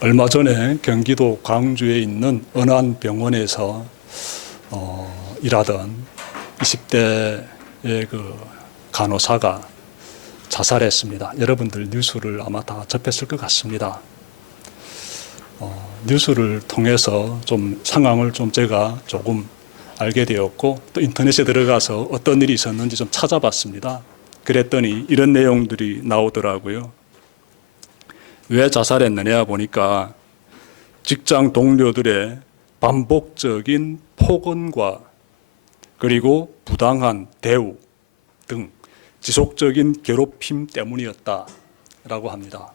얼마 전에 경기도 광주에 있는 어느 한 병원에서 일하던 20대의 그 간호사가 자살했습니다. 여러분들 뉴스를 아마 다 접했을 것 같습니다. 뉴스를 통해서 좀 상황을 좀 제가 조금 알게 되었고, 또 인터넷에 들어가서 어떤 일이 있었는지 좀 찾아봤습니다. 그랬더니 이런 내용들이 나오더라고요. 왜 자살했느냐 보니까 직장 동료들의 반복적인 폭언과 그리고 부당한 대우 등 지속적인 괴롭힘 때문이었다라고 합니다.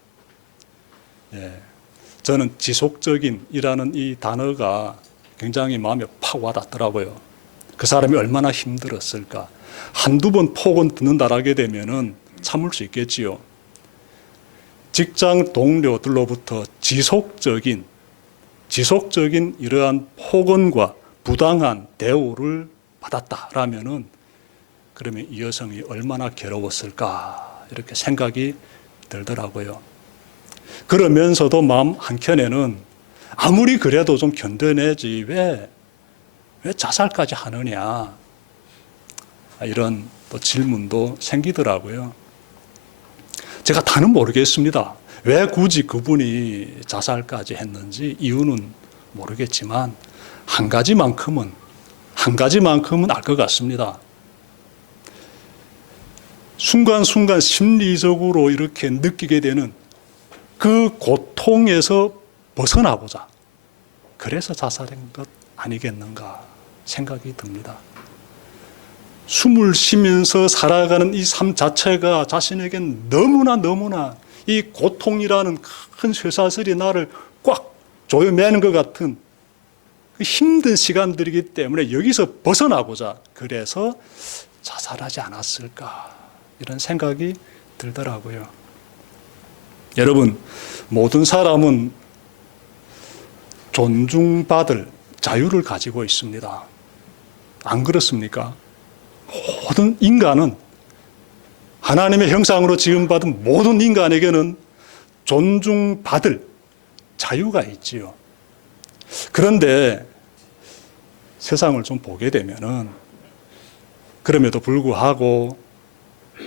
저는 지속적인이라는 이 단어가 굉장히 마음에 팍 와닿더라고요. 그 사람이 얼마나 힘들었을까. 한두 번 폭언 듣는다라게 되면은 참을 수 있겠지요. 직장 동료들로부터 지속적인 이러한 폭언과 부당한 대우를 받았다라면은 그러면 이 여성이 얼마나 괴로웠을까 이렇게 생각이 들더라고요. 그러면서도 마음 한켠에는 아무리 그래도 좀 견뎌내지 왜 자살까지 하느냐 이런 또 질문도 생기더라고요. 제가 다는 모르겠습니다. 왜 굳이 그분이 자살까지 했는지 이유는 모르겠지만 한 가지만큼은 알 것 같습니다. 순간순간 심리적으로 이렇게 느끼게 되는 그 고통에서 벗어나고자 그래서 자살한 것 아니겠는가 생각이 듭니다. 숨을 쉬면서 살아가는 이 삶 자체가 자신에겐 너무나 이 고통이라는 큰 쇠사슬이 나를 꽉 조여매는 것 같은 그 힘든 시간들이기 때문에 여기서 벗어나고자 그래서 자살하지 않았을까 이런 생각이 들더라고요. 여러분, 모든 사람은 존중받을 자유를 가지고 있습니다. 안 그렇습니까? 모든 인간은 하나님의 형상으로 지음받은 모든 인간에게는 존중받을 자유가 있지요. 그런데 세상을 좀 보게 되면은 그럼에도 불구하고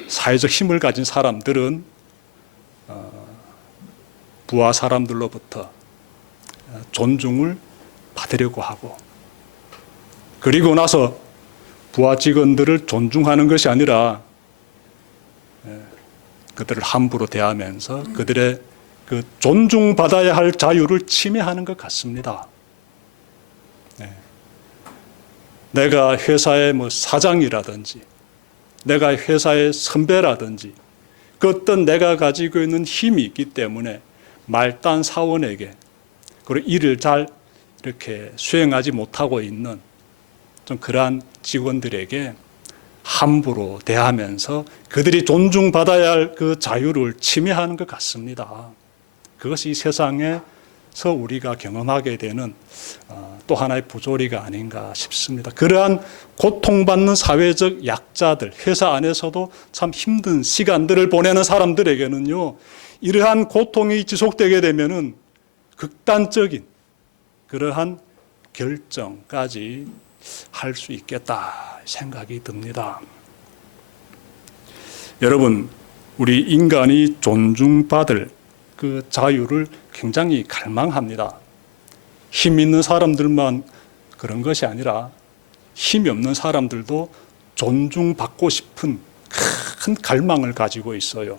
사회적 힘을 가진 사람들은 부하 사람들로부터 존중을 받으려고 하고, 그리고 나서 부하 직원들을 존중하는 것이 아니라 그들을 함부로 대하면서 그들의 그 존중받아야 할 자유를 침해하는 것 같습니다. 내가 회사의 사장이라든지 내가 회사의 선배라든지 그 어떤 내가 가지고 있는 힘이 있기 때문에 말단 사원에게 그리고 일을 잘 이렇게 수행하지 못하고 있는 좀 그러한 직원들에게 함부로 대하면서 그들이 존중받아야 할 그 자유를 침해하는 것 같습니다. 그것이 이 세상에서 우리가 경험하게 되는 또 하나의 부조리가 아닌가 싶습니다. 그러한 고통받는 사회적 약자들, 회사 안에서도 참 힘든 시간들을 보내는 사람들에게는요, 이러한 고통이 지속되게 되면은 극단적인 그러한 결정까지 할 수 있겠다 생각이 듭니다. 여러분, 우리 인간이 존중받을 그 자유를 굉장히 갈망합니다. 힘 있는 사람들만 그런 것이 아니라 힘이 없는 사람들도 존중받고 싶은 큰 갈망을 가지고 있어요.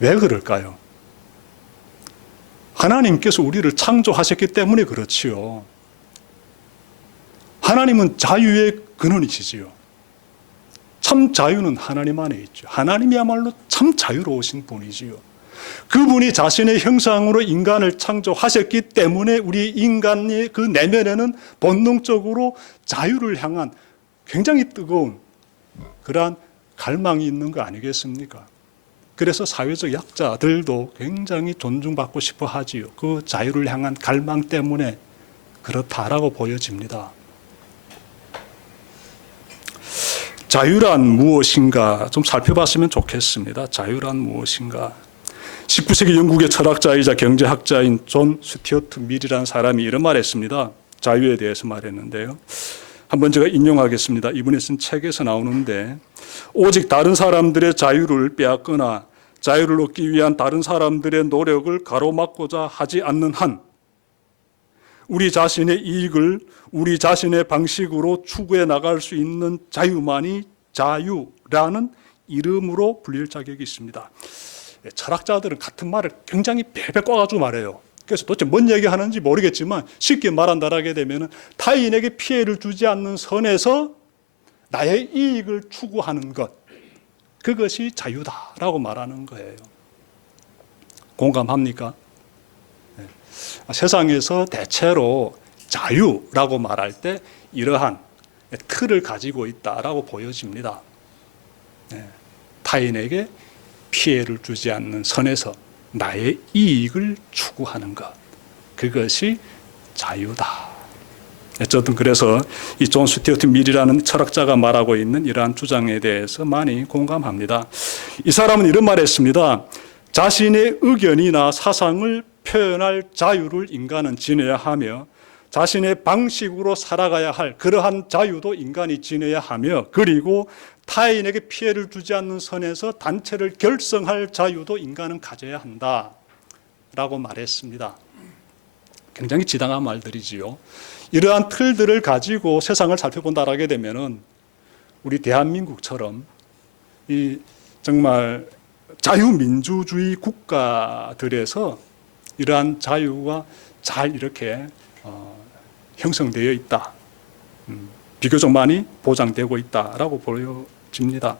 왜 그럴까요? 하나님께서 우리를 창조하셨기 때문에 그렇지요. 하나님은 자유의 근원이시지요. 참 자유는 하나님 안에 있죠. 하나님이야말로 참 자유로우신 분이지요. 그분이 자신의 형상으로 인간을 창조하셨기 때문에 우리 인간의 그 내면에는 본능적으로 자유를 향한 굉장히 뜨거운 그러한 갈망이 있는 거 아니겠습니까? 그래서 사회적 약자들도 굉장히 존중받고 싶어 하지요. 그 자유를 향한 갈망 때문에 그렇다라고 보여집니다. 자유란 무엇인가 좀 살펴봤으면 좋겠습니다. 자유란 무엇인가? 19세기 영국의 철학자이자 경제학자인 존 스튜어트 밀이라는 사람이 이런 말을 했습니다. 자유에 대해서 말했는데요. 한번 제가 인용하겠습니다. 이분이 쓴 책에서 나오는데, 오직 다른 사람들의 자유를 빼앗거나 자유를 얻기 위한 다른 사람들의 노력을 가로막고자 하지 않는 한 우리 자신의 이익을 우리 자신의 방식으로 추구해 나갈 수 있는 자유만이 자유라는 이름으로 불릴 자격이 있습니다. 철학자들은 같은 말을 굉장히 베베 꽈가지고 말해요. 그래서 도대체 뭔 얘기하는지 모르겠지만 쉽게 말한다라게 되면 타인에게 피해를 주지 않는 선에서 나의 이익을 추구하는 것, 그것이 자유다라고 말하는 거예요. 공감합니까? 네. 세상에서 대체로 자유라고 말할 때 이러한 틀을 가지고 있다라고 보여집니다. 네. 타인에게 피해를 주지 않는 선에서 나의 이익을 추구하는 것, 그것이 자유다. 어쨌든 그래서 이 존 스튜어트 밀이라는 철학자가 말하고 있는 이러한 주장에 대해서 많이 공감합니다. 이 사람은 이런 말을 했습니다. 자신의 의견이나 사상을 표현할 자유를 인간은 지녀야 하며 자신의 방식으로 살아가야 할 그러한 자유도 인간이 지녀야 하며, 그리고 타인에게 피해를 주지 않는 선에서 단체를 결성할 자유도 인간은 가져야 한다라고 말했습니다. 굉장히 지당한 말들이지요. 이러한 틀들을 가지고 세상을 살펴본다라게 되면은 우리 대한민국처럼 이 정말 자유민주주의 국가들에서 이러한 자유가 잘 이렇게 형성되어 있다. 비교적 많이 보장되고 있다라고 보여집니다.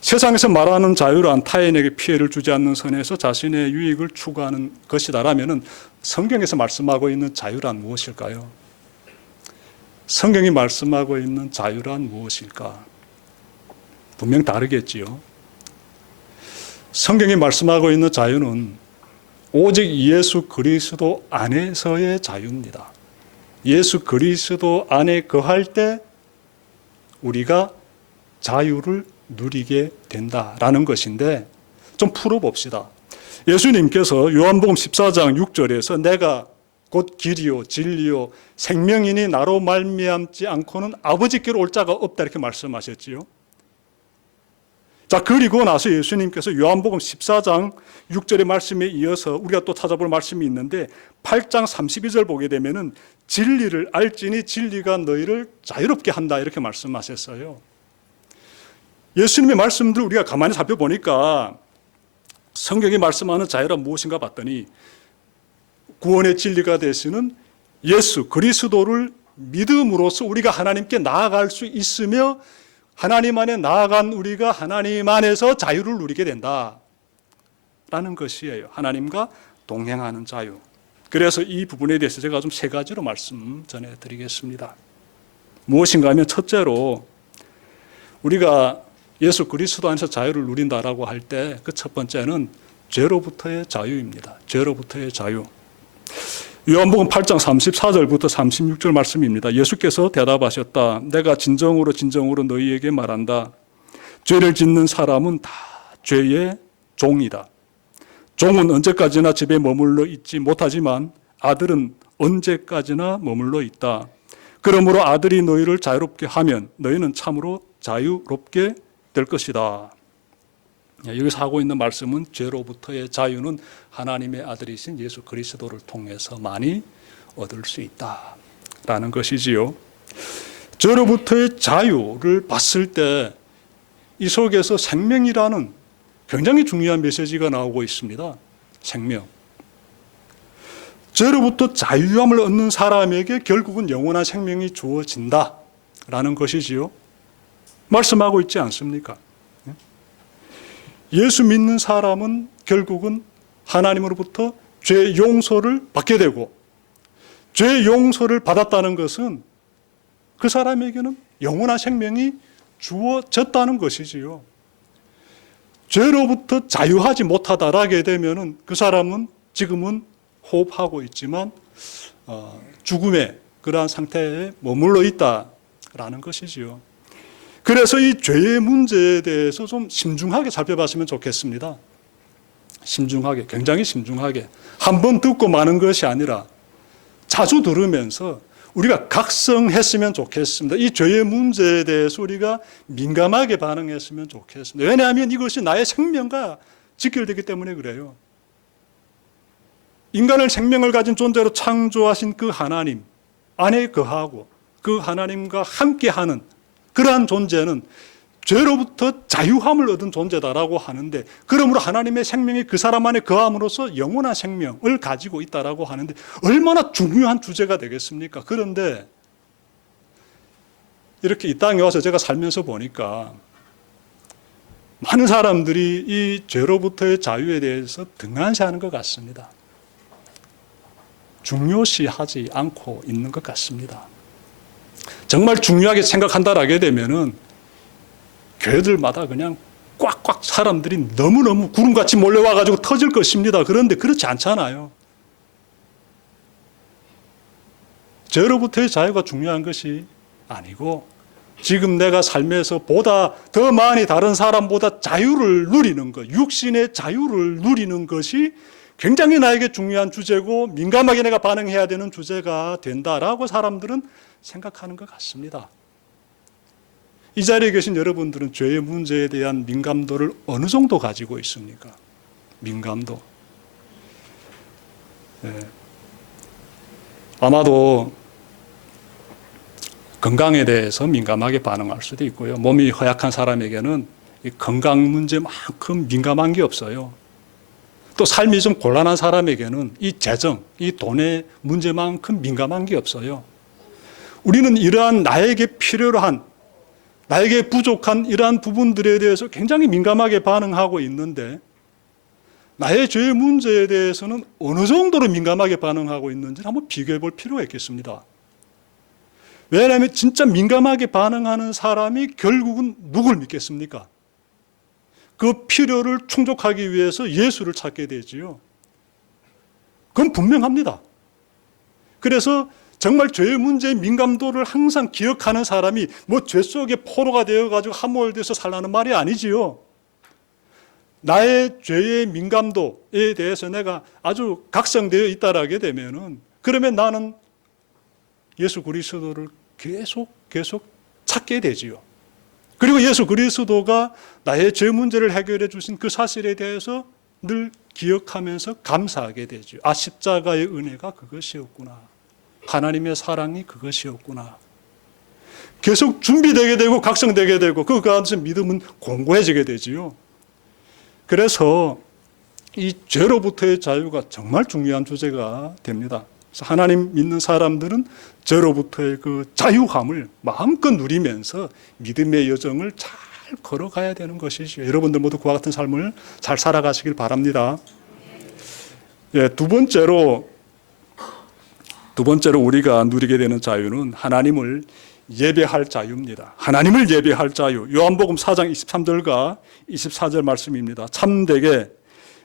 세상에서 말하는 자유란 타인에게 피해를 주지 않는 선에서 자신의 유익을 추구하는 것이다라면은 성경에서 말씀하고 있는 자유란 무엇일까요? 성경이 말씀하고 있는 자유란 무엇일까? 분명 다르겠지요. 성경이 말씀하고 있는 자유는 오직 예수 그리스도 안에서의 자유입니다. 예수 그리스도 안에 거할 때 우리가 자유를 누리게 된다라는 것인데, 좀 풀어봅시다. 예수님께서 요한복음 14장 6절에서 내가 곧 길이요 진리요 생명이니 나로 말미암지 않고는 아버지께로 올 자가 없다 이렇게 말씀하셨지요. 자, 그리고 나서 예수님께서 요한복음 14장 6절의 말씀에 이어서 우리가 또 찾아볼 말씀이 있는데 8장 32절 보게 되면은 진리를 알지니 진리가 너희를 자유롭게 한다 이렇게 말씀하셨어요. 예수님의 말씀들 우리가 가만히 살펴보니까 성경이 말씀하는 자유란 무엇인가 봤더니 구원의 진리가 되시는 예수 그리스도를 믿음으로써 우리가 하나님께 나아갈 수 있으며 하나님 안에 나아간 우리가 하나님 안에서 자유를 누리게 된다라는 것이에요. 하나님과 동행하는 자유. 그래서 이 부분에 대해서 제가 좀 세 가지로 말씀 전해드리겠습니다. 무엇인가 하면 첫째로 우리가 예수 그리스도 안에서 자유를 누린다라고 할 때 그 첫 번째는 죄로부터의 자유입니다. 죄로부터의 자유. 요한복음 8장 34절부터 36절 말씀입니다. 예수께서 대답하셨다. 내가 진정으로 진정으로 너희에게 말한다. 죄를 짓는 사람은 다 죄의 종이다. 종은 언제까지나 집에 머물러 있지 못하지만 아들은 언제까지나 머물러 있다. 그러므로 아들이 너희를 자유롭게 하면 너희는 참으로 자유롭게 될 것이다. 여기서 하고 있는 말씀은 죄로부터의 자유는 하나님의 아들이신 예수 그리스도를 통해서 많이 얻을 수 있다라는 것이지요. 죄로부터의 자유를 봤을 때 이 속에서 생명이라는 굉장히 중요한 메시지가 나오고 있습니다. 생명. 죄로부터 자유함을 얻는 사람에게 결국은 영원한 생명이 주어진다라는 것이지요. 말씀하고 있지 않습니까? 예수 믿는 사람은 결국은 하나님으로부터 죄 용서를 받게 되고, 죄 용서를 받았다는 것은 그 사람에게는 영원한 생명이 주어졌다는 것이지요. 죄로부터 자유하지 못하다라게 되면은 그 사람은 지금은 호흡하고 있지만 죽음의 그러한 상태에 머물러 있다라는 것이지요. 그래서 이 죄의 문제에 대해서 좀 신중하게 살펴봤으면 좋겠습니다. 신중하게, 굉장히 신중하게 한 번 듣고 마는 것이 아니라 자주 들으면서 우리가 각성했으면 좋겠습니다. 이 죄의 문제에 대해서 우리가 민감하게 반응했으면 좋겠습니다. 왜냐하면 이것이 나의 생명과 직결되기 때문에 그래요. 인간을 생명을 가진 존재로 창조하신 그 하나님 안에 거하고 그 하나님과 함께하는 그러한 존재는 죄로부터 자유함을 얻은 존재다라고 하는데, 그러므로 하나님의 생명이 그 사람 안에 거함으로써 영원한 생명을 가지고 있다라고 하는데 얼마나 중요한 주제가 되겠습니까? 그런데 이렇게 이 땅에 와서 제가 살면서 보니까 많은 사람들이 이 죄로부터의 자유에 대해서 등한시하는 것 같습니다. 중요시하지 않고 있는 것 같습니다. 정말 중요하게 생각한다라게 되면은 교회들마다 그냥 꽉꽉 사람들이 너무너무 구름같이 몰려와가지고 터질 것입니다. 그런데 그렇지 않잖아요. 죄로부터의 자유가 중요한 것이 아니고 지금 내가 삶에서 보다 더 많이 다른 사람보다 자유를 누리는 것, 육신의 자유를 누리는 것이 굉장히 나에게 중요한 주제고 민감하게 내가 반응해야 되는 주제가 된다라고 사람들은 생각하는 것 같습니다. 이 자리에 계신 여러분들은 죄의 문제에 대한 민감도를 어느 정도 가지고 있습니까? 민감도. 네. 아마도 건강에 대해서 민감하게 반응할 수도 있고요. 몸이 허약한 사람에게는 이 건강 문제만큼 민감한 게 없어요. 또 삶이 좀 곤란한 사람에게는 이 재정, 이 돈의 문제만큼 민감한 게 없어요. 우리는 이러한 나에게 필요로 한, 나에게 부족한 이러한 부분들에 대해서 굉장히 민감하게 반응하고 있는데 나의 죄의 문제에 대해서는 어느 정도로 민감하게 반응하고 있는지 한번 비교해 볼 필요가 있겠습니다. 왜냐하면 진짜 민감하게 반응하는 사람이 결국은 누굴 믿겠습니까? 그 필요를 충족하기 위해서 예수를 찾게 되지요. 그건 분명합니다. 그래서 정말 죄의 문제의 민감도를 항상 기억하는 사람이 뭐 죄 속에 포로가 되어가지고 함몰돼서 살라는 말이 아니지요. 나의 죄의 민감도에 대해서 내가 아주 각성되어 있다라게 되면은 그러면 나는 예수 그리스도를 계속 찾게 되지요. 그리고 예수 그리스도가 나의 죄 문제를 해결해 주신 그 사실에 대해서 늘 기억하면서 감사하게 되죠. 아, 십자가의 은혜가 그것이었구나. 하나님의 사랑이 그것이었구나. 계속 준비되게 되고 각성되게 되고 그 가운데서 믿음은 공고해지게 되지요. 그래서 이 죄로부터의 자유가 정말 중요한 주제가 됩니다. 그래서 하나님 믿는 사람들은 죄로부터의 그 자유함을 마음껏 누리면서 믿음의 여정을 잘 걸어가야 되는 것이죠. 여러분들 모두 그와 같은 삶을 잘 살아가시길 바랍니다. 예, 두 번째로 우리가 누리게 되는 자유는 하나님을 예배할 자유입니다. 하나님을 예배할 자유. 요한복음 4장 23절과 24절 말씀입니다. 참되게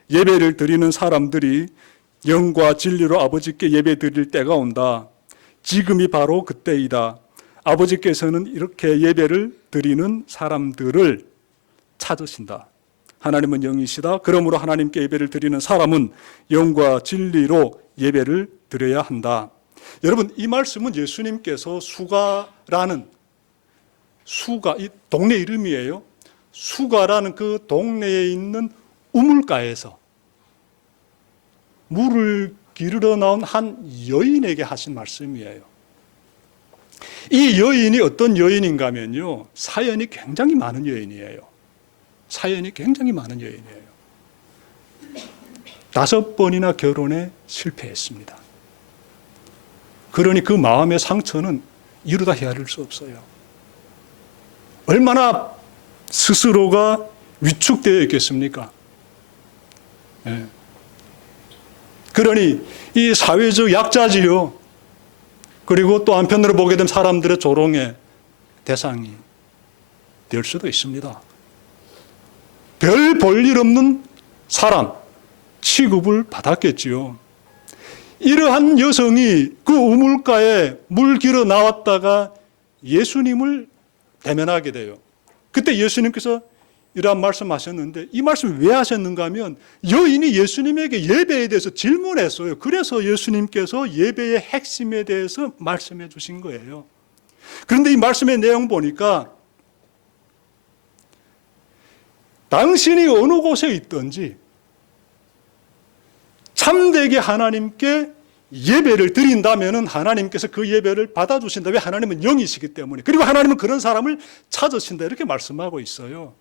예배를 드리는 사람들이 영과 진리로 아버지께 예배 드릴 때가 온다. 지금이 바로 그때이다. 아버지께서는 이렇게 예배를 드리는 사람들을 찾으신다. 하나님은 영이시다. 그러므로 하나님께 예배를 드리는 사람은 영과 진리로 예배를 드려야 한다. 여러분, 이 말씀은 예수님께서 수가라는, 수가, 이 동네 이름이에요. 수가라는 그 동네에 있는 우물가에서 물을 기르러 나온 한 여인에게 하신 말씀이에요. 이 여인이 어떤 여인인가 하면요, 사연이 굉장히 많은 여인이에요. 사연이 굉장히 많은 여인이에요. 5번이나 결혼에 실패했습니다. 그러니 그 마음의 상처는 이루다 헤아릴 수 없어요. 얼마나 스스로가 위축되어 있겠습니까? 네. 그러니 이 사회적 약자지요. 그리고 또 한편으로 보게 되면 사람들의 조롱의 대상이 될 수도 있습니다. 별 볼 일 없는 사람 취급을 받았겠지요. 이러한 여성이 그 우물가에 물 길어 나왔다가 예수님을 대면하게 돼요. 그때 예수님께서 이러한 말씀하셨는데 이 말씀을 왜 하셨는가 하면 여인이 예수님에게 예배에 대해서 질문했어요. 그래서 예수님께서 예배의 핵심에 대해서 말씀해 주신 거예요. 그런데 이 말씀의 내용 보니까 당신이 어느 곳에 있든지 참되게 하나님께 예배를 드린다면 하나님께서 그 예배를 받아주신다. 왜? 하나님은 영이시기 때문에. 그리고 하나님은 그런 사람을 찾으신다. 이렇게 말씀하고 있어요.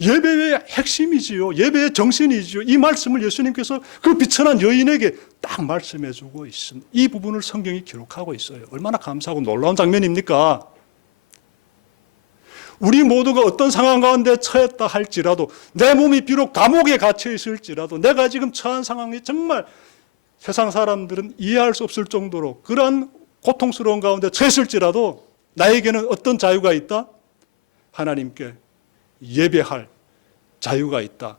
예배의 핵심이지요. 예배의 정신이지요. 이 말씀을 예수님께서 그 비천한 여인에게 딱 말씀해 주고 있습니다. 이 부분을 성경이 기록하고 있어요. 얼마나 감사하고 놀라운 장면입니까? 우리 모두가 어떤 상황 가운데 처했다 할지라도 내 몸이 비록 감옥에 갇혀 있을지라도 내가 지금 처한 상황이 정말 세상 사람들은 이해할 수 없을 정도로 그러한 고통스러운 가운데 처했을지라도 나에게는 어떤 자유가 있다? 하나님께 예배할 자유가 있다.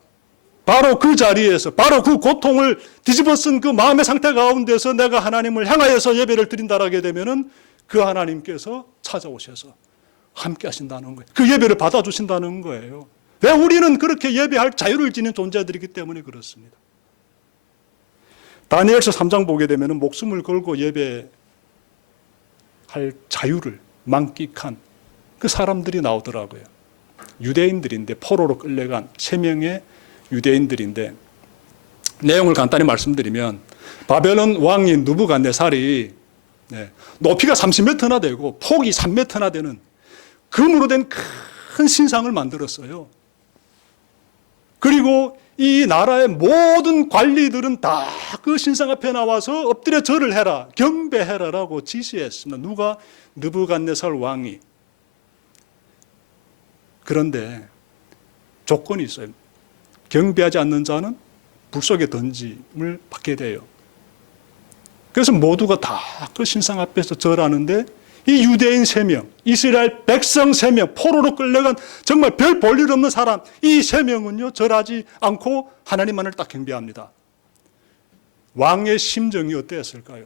바로 그 자리에서 바로 그 고통을 뒤집어 쓴 그 마음의 상태 가운데서 내가 하나님을 향하여서 예배를 드린다라게 되면은 그 하나님께서 찾아오셔서 함께 하신다는 거예요. 그 예배를 받아주신다는 거예요. 왜? 우리는 그렇게 예배할 자유를 지닌 존재들이기 때문에 그렇습니다. 다니엘서 3장 보게 되면 목숨을 걸고 예배할 자유를 만끽한 그 사람들이 나오더라고요. 유대인들인데 포로로 끌려간 3명의 유대인들인데 내용을 간단히 말씀드리면 바벨론 왕인 느부갓네살이 높이가 30m나 되고 폭이 3m나 되는 금으로 된 큰 신상을 만들었어요. 그리고 이 나라의 모든 관리들은 다 그 신상 앞에 나와서 엎드려 절을 해라, 경배해라라고 지시했습니다. 누가? 느부갓네살 왕이. 그런데 조건이 있어요. 경배하지 않는 자는 불 속에 던짐을 받게 돼요. 그래서 모두가 다 그 신상 앞에서 절하는데 이 유대인 3명, 이스라엘 백성 3명, 포로로 끌려간 정말 별 볼일 없는 사람, 이 3명은요, 절하지 않고 하나님만을 딱 경배합니다. 왕의 심정이 어땠을까요?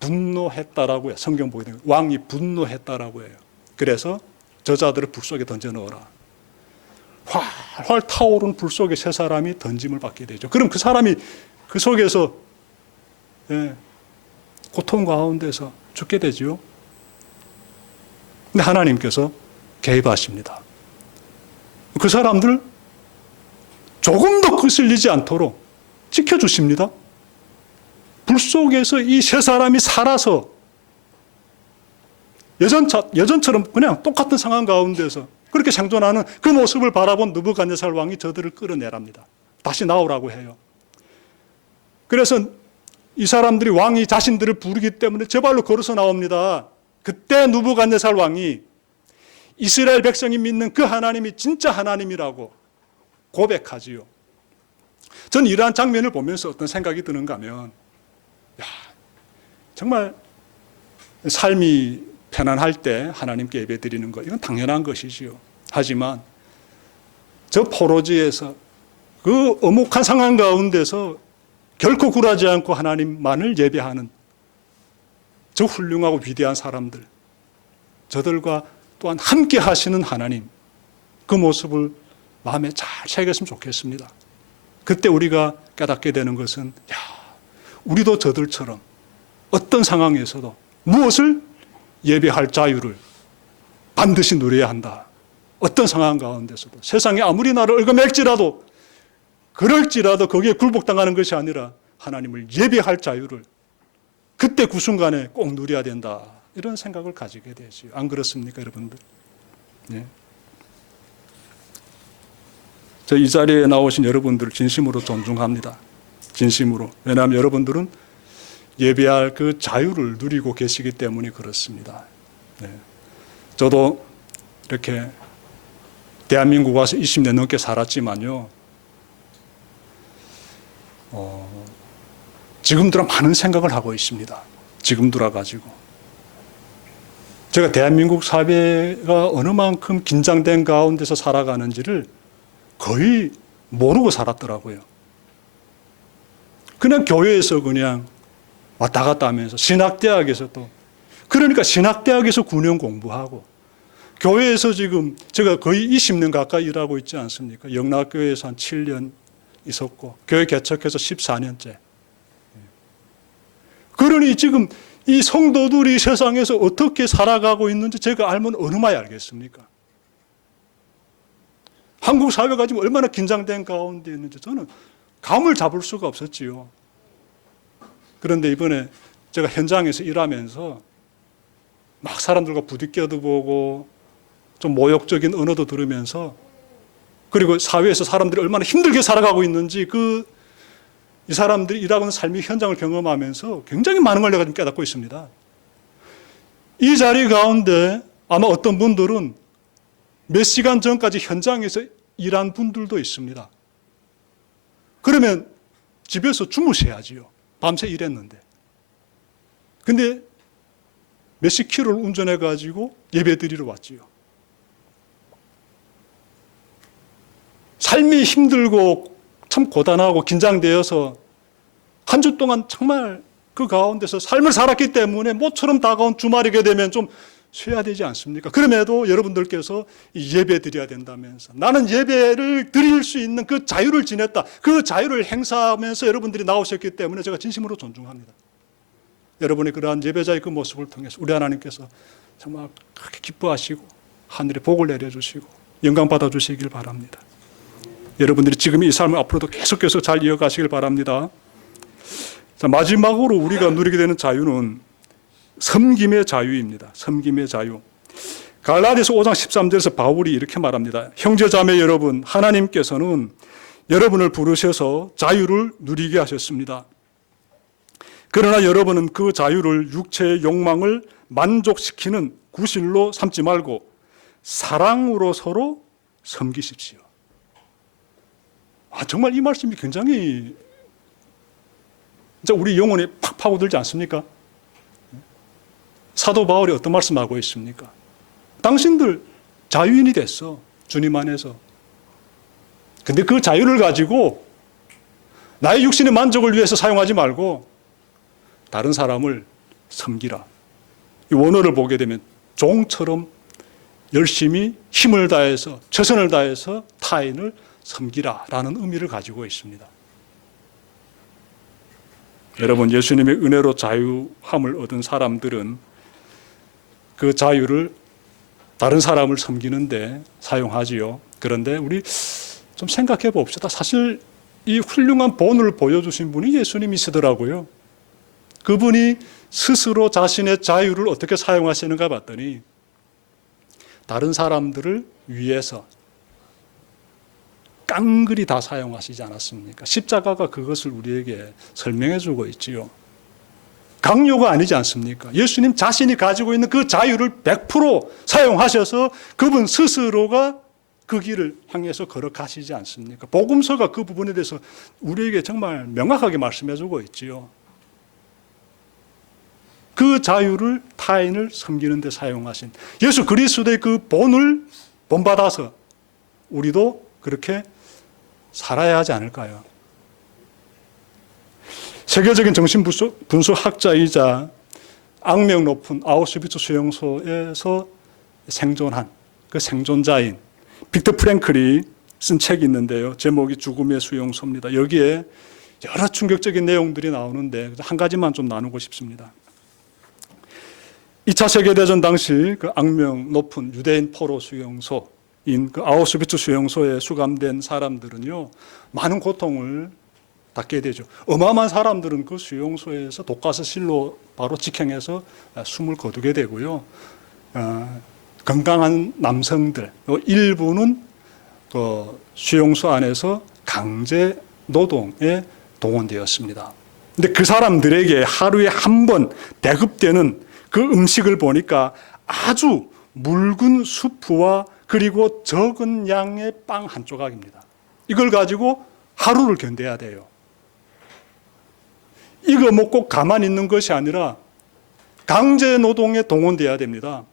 분노했다라고 해요. 성경 보게 되면 왕이 분노했다라고 해요. 그래서 저자들을 불 속에 던져 넣어라. 활활 타오른 불 속에 3사람이 던짐을 받게 되죠. 그럼 그 사람이 그 속에서 고통 가운데서 죽게 되죠. 근데 하나님께서 개입하십니다. 그 사람들 조금도 거슬리지 않도록 지켜주십니다. 불 속에서 이 3사람이 살아서 예전처럼 그냥 똑같은 상황 가운데서 그렇게 생존하는 그 모습을 바라본 느부갓네살 왕이 저들을 끌어내랍니다. 다시 나오라고 해요. 그래서 이 사람들이 왕이 자신들을 부르기 때문에 제발로 걸어서 나옵니다. 그때 느부갓네살 왕이 이스라엘 백성이 믿는 그 하나님이 진짜 하나님이라고 고백하지요. 전 이러한 장면을 보면서 어떤 생각이 드는가 하면 정말 삶이 편안할 때 하나님께 예배드리는 것, 이건 당연한 것이지요. 하지만 저 포로지에서 그 엄혹한 상황 가운데서 결코 굴하지 않고 하나님만을 예배하는 저 훌륭하고 위대한 사람들, 저들과 또한 함께 하시는 하나님, 그 모습을 마음에 잘 새겼으면 좋겠습니다. 그때 우리가 깨닫게 되는 것은 우리도 저들처럼 어떤 상황에서도 무엇을 예배할 자유를 반드시 누려야 한다. 어떤 상황 가운데서도 세상에 아무리 나를 얽어맬지라도 그럴지라도 거기에 굴복당하는 것이 아니라 하나님을 예배할 자유를 그때 그 순간에 꼭 누려야 된다. 이런 생각을 가지게 되죠. 안 그렇습니까, 여러분들? 네. 저 이 자리에 나오신 여러분들을 진심으로 존중합니다. 진심으로. 왜냐하면 여러분들은 예배할 그 자유를 누리고 계시기 때문에 그렇습니다. 네. 저도 이렇게 대한민국 와서 20년 넘게 살았지만요. 지금 들어 많은 생각을 하고 있습니다. 지금 들어가지고. 제가 대한민국 사회가 어느 만큼 긴장된 가운데서 살아가는지를 거의 모르고 살았더라고요. 그냥 교회에서 그냥 왔다 갔다 하면서 신학대학에서 또 그러니까 신학대학에서 9년 공부하고 교회에서 지금 제가 거의 20년 가까이 일하고 있지 않습니까? 영락교회에서 한 7년 있었고 교회 개척해서 14년째. 그러니 지금 이 성도들이 세상에서 어떻게 살아가고 있는지 제가 알면 어느 마이 알겠습니까? 한국 사회가 지금 얼마나 긴장된 가운데 있는지 저는 감을 잡을 수가 없었지요. 그런데 이번에 제가 현장에서 일하면서 막 사람들과 부딪혀도 보고 좀 모욕적인 언어도 들으면서 그리고 사회에서 사람들이 얼마나 힘들게 살아가고 있는지 이 사람들이 일하고 있는 삶의 현장을 경험하면서 굉장히 많은 걸 내가 좀 깨닫고 있습니다. 이 자리 가운데 아마 어떤 분들은 몇 시간 전까지 현장에서 일한 분들도 있습니다. 그러면 집에서 주무셔야지요. 밤새 일했는데. 근데 몇십 킬로를 운전해가지고 예배 드리러 왔지요. 삶이 힘들고 참 고단하고 긴장되어서 한 주 동안 정말 그 가운데서 삶을 살았기 때문에 모처럼 다가온 주말이게 되면 좀 쉬어야 되지 않습니까? 그럼에도 여러분들께서 예배 드려야 된다면서 나는 예배를 드릴 수 있는 그 자유를 지냈다. 그 자유를 행사하면서 여러분들이 나오셨기 때문에 제가 진심으로 존중합니다. 여러분의 그러한 예배자의 그 모습을 통해서 우리 하나님께서 정말 크게 기뻐하시고 하늘에 복을 내려주시고 영광 받아주시길 바랍니다. 여러분들이 지금 이 삶을 앞으로도 계속해서 잘 이어가시길 바랍니다. 자, 마지막으로 우리가 누리게 되는 자유는 섬김의 자유입니다. 섬김의 자유. 갈라디아서 5장 13절에서 바울이 이렇게 말합니다. 형제자매 여러분, 하나님께서는 여러분을 부르셔서 자유를 누리게 하셨습니다. 그러나 여러분은 그 자유를 육체의 욕망을 만족시키는 구실로 삼지 말고 사랑으로 서로 섬기십시오. 정말 이 말씀이 굉장히 진짜 우리 영혼에 팍 파고들지 않습니까? 사도 바울이 어떤 말씀하고 있습니까? 당신들 자유인이 됐어. 주님 안에서. 근데 그 자유를 가지고 나의 육신의 만족을 위해서 사용하지 말고 다른 사람을 섬기라. 이 원어를 보게 되면 종처럼 열심히 힘을 다해서 최선을 다해서 타인을 섬기라라는 의미를 가지고 있습니다. 여러분, 예수님의 은혜로 자유함을 얻은 사람들은 그 자유를 다른 사람을 섬기는데 사용하지요. 그런데 우리 좀 생각해 봅시다. 사실 이 훌륭한 본을 보여주신 분이 예수님이시더라고요. 그분이 스스로 자신의 자유를 어떻게 사용하시는가 봤더니 다른 사람들을 위해서 깡그리 다 사용하시지 않았습니까? 십자가가 그것을 우리에게 설명해 주고 있지요. 강요가 아니지 않습니까? 예수님 자신이 가지고 있는 그 자유를 100% 사용하셔서 그분 스스로가 그 길을 향해서 걸어가시지 않습니까? 복음서가 그 부분에 대해서 우리에게 정말 명확하게 말씀해 주고 있지요. 그 자유를 타인을 섬기는 데 사용하신 예수 그리스도의 그 본을 본받아서 우리도 그렇게 살아야 하지 않을까요? 세계적인 정신분석학자이자 악명 높은 아우슈비츠 수용소에서 생존한 그 생존자인 빅터 프랭클이 쓴 책이 있는데요. 제목이 죽음의 수용소입니다. 여기에 여러 충격적인 내용들이 나오는데 한 가지만 좀 나누고 싶습니다. 2차 세계대전 당시 그 악명 높은 유대인 포로 수용소인 그 아우슈비츠 수용소에 수감된 사람들은요, 많은 고통을 받게 되죠. 어마어마한 사람들은 그 수용소에서 독가스실로 바로 직행해서 숨을 거두게 되고요. 건강한 남성들 일부는 그 수용소 안에서 강제 노동에 동원되었습니다. 근데 그 사람들에게 하루에 한 번 대급되는 그 음식을 보니까 아주 묽은 수프와 그리고 적은 양의 빵 한 조각입니다. 이걸 가지고 하루를 견뎌야 돼요. 이거 먹고 가만히 있는 것이 아니라 강제 노동에 동원돼야 됩니다.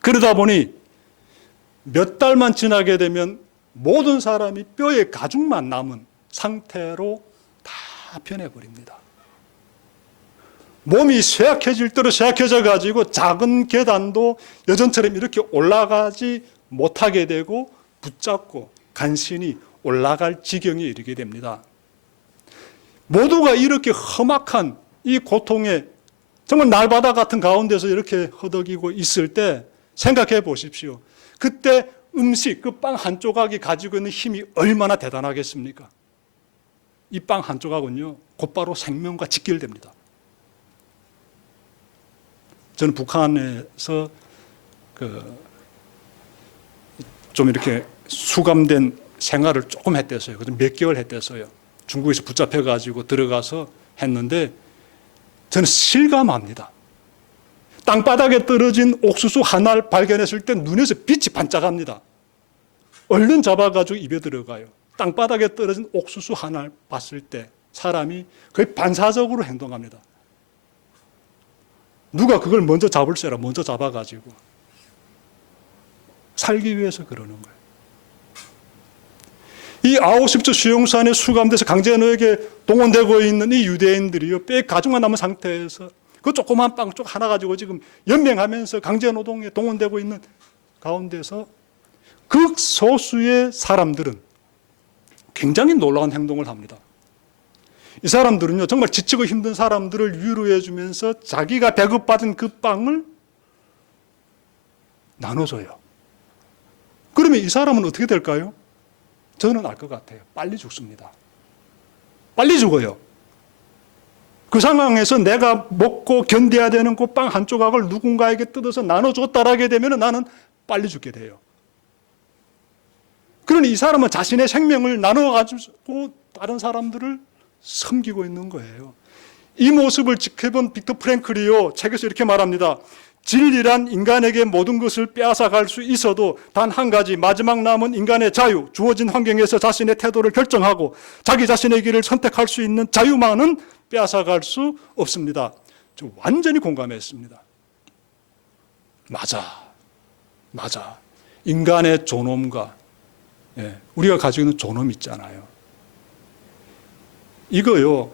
그러다 보니 몇 달만 지나게 되면 모든 사람이 뼈에 가죽만 남은 상태로 다 변해버립니다. 몸이 쇠약해질 대로 쇠약해져 가지고 작은 계단도 여전처럼 이렇게 올라가지 못하게 되고 붙잡고 간신히 올라갈 지경에 이르게 됩니다. 모두가 이렇게 험악한 이 고통에 정말 날바다 같은 가운데서 이렇게 허덕이고 있을 때 생각해 보십시오. 그때 음식, 그 빵 한 조각이 가지고 있는 힘이 얼마나 대단하겠습니까? 이 빵 한 조각은요, 곧바로 생명과 직결됩니다. 저는 북한에서 좀 이렇게 수감된 생활을 조금 했댔어요. 몇 개월 했댔어요. 중국에서 붙잡혀가지고 들어가서 했는데 저는 실감합니다. 땅바닥에 떨어진 옥수수 하나를 발견했을 때 눈에서 빛이 반짝합니다. 얼른 잡아가지고 입에 들어가요. 땅바닥에 떨어진 옥수수 하나를 봤을 때 사람이 거의 반사적으로 행동합니다. 누가 그걸 먼저 잡을세라 먼저 잡아가지고 살기 위해서 그러는 거예요. 이 아우슈비츠 수용소안에 수감돼서 강제노역에 동원되고 있는 이 유대인들이요, 뼈에 가죽만 남은 상태에서 그 조그만 빵 쪽 하나 가지고 지금 연맹하면서 강제노동에 동원되고 있는 가운데서 극소수의 사람들은 굉장히 놀라운 행동을 합니다. 이 사람들은요, 정말 지치고 힘든 사람들을 위로해 주면서 자기가 배급받은 그 빵을 나눠줘요. 그러면 이 사람은 어떻게 될까요? 저는 알 것 같아요. 빨리 죽습니다. 빨리 죽어요. 그 상황에서 내가 먹고 견뎌야 되는 그 빵 한 조각을 누군가에게 뜯어서 나눠줬다라게 되면 나는 빨리 죽게 돼요. 그러니 이 사람은 자신의 생명을 나눠가지고 다른 사람들을 섬기고 있는 거예요. 이 모습을 지켜본 빅터 프랭클이요, 책에서 이렇게 말합니다. 진리란 인간에게 모든 것을 빼앗아갈 수 있어도 단 한 가지, 마지막 남은 인간의 자유, 주어진 환경에서 자신의 태도를 결정하고 자기 자신의 길을 선택할 수 있는 자유만은 빼앗아갈 수 없습니다. 저 완전히 공감했습니다. 맞아. 인간의 존엄과 우리가 가지고 있는 존엄 있잖아요. 이거요,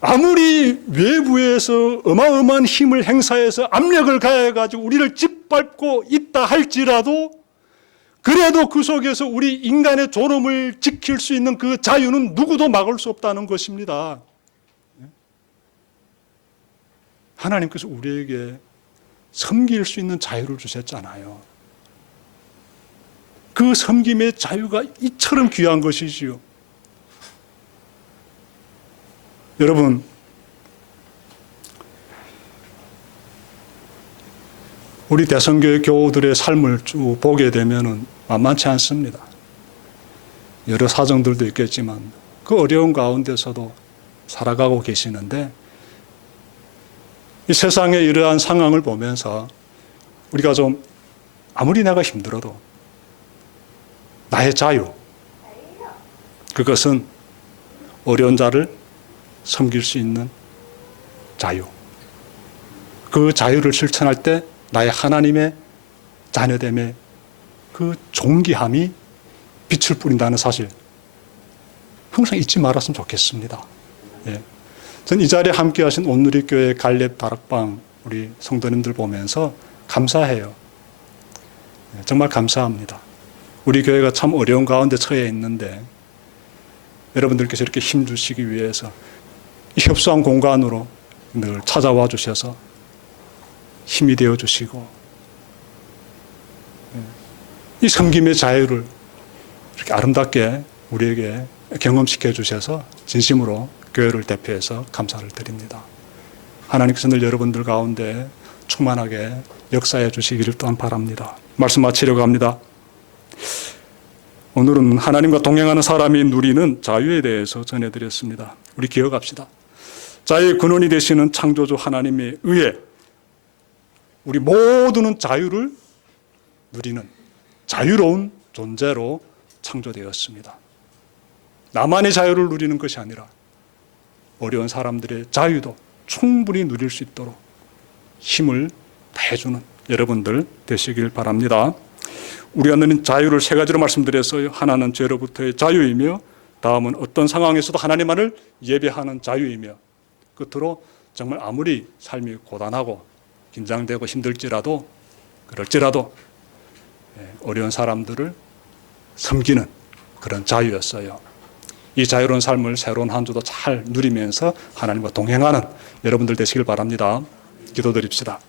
아무리 외부에서 어마어마한 힘을 행사해서 압력을 가해가지고 우리를 짓밟고 있다 할지라도 그래도 그 속에서 우리 인간의 존엄을 지킬 수 있는 그 자유는 누구도 막을 수 없다는 것입니다. 하나님께서 우리에게 섬길 수 있는 자유를 주셨잖아요. 그 섬김의 자유가 이처럼 귀한 것이지요. 여러분, 우리 대성교회 교우들의 삶을 쭉 보게 되면 만만치 않습니다. 여러 사정들도 있겠지만 그 어려운 가운데서도 살아가고 계시는데, 이 세상의 이러한 상황을 보면서 우리가 좀 아무리 내가 힘들어도 나의 자유, 그것은 어려운 자를 섬길 수 있는 자유, 그 자유를 실천할 때 나의 하나님의 자녀됨의 그 존귀함이 빛을 뿌린다는 사실 항상 잊지 말았으면 좋겠습니다. 전 이 자리에 함께 하신 온누리교회 갈렙 다락방 우리 성도님들 보면서 감사해요. 정말 감사합니다. 우리 교회가 참 어려운 가운데 처해 있는데 여러분들께서 이렇게 힘주시기 위해서 이 협소한 공간으로 늘 찾아와 주셔서 힘이 되어 주시고 이 섬김의 자유를 이렇게 아름답게 우리에게 경험시켜 주셔서 진심으로 교회를 대표해서 감사를 드립니다. 하나님께서 늘 여러분들 가운데 충만하게 역사해 주시기를 또한 바랍니다. 말씀 마치려고 합니다. 오늘은 하나님과 동행하는 사람이 누리는 자유에 대해서 전해드렸습니다. 우리 기억합시다. 자유의 근원이 되시는 창조주 하나님에 의해 우리 모두는 자유를 누리는 자유로운 존재로 창조되었습니다. 나만의 자유를 누리는 것이 아니라 어려운 사람들의 자유도 충분히 누릴 수 있도록 힘을 다해주는 여러분들 되시길 바랍니다. 우리가 누리는 자유를 세 가지로 말씀드렸어요. 하나는 죄로부터의 자유이며, 다음은 어떤 상황에서도 하나님만을 예배하는 자유이며, 끝으로 정말 아무리 삶이 고단하고 긴장되고 힘들지라도 그럴지라도 어려운 사람들을 섬기는 그런 자유였어요. 이 자유로운 삶을 새로운 한 주도 잘 누리면서 하나님과 동행하는 여러분들 되시길 바랍니다. 기도드립시다.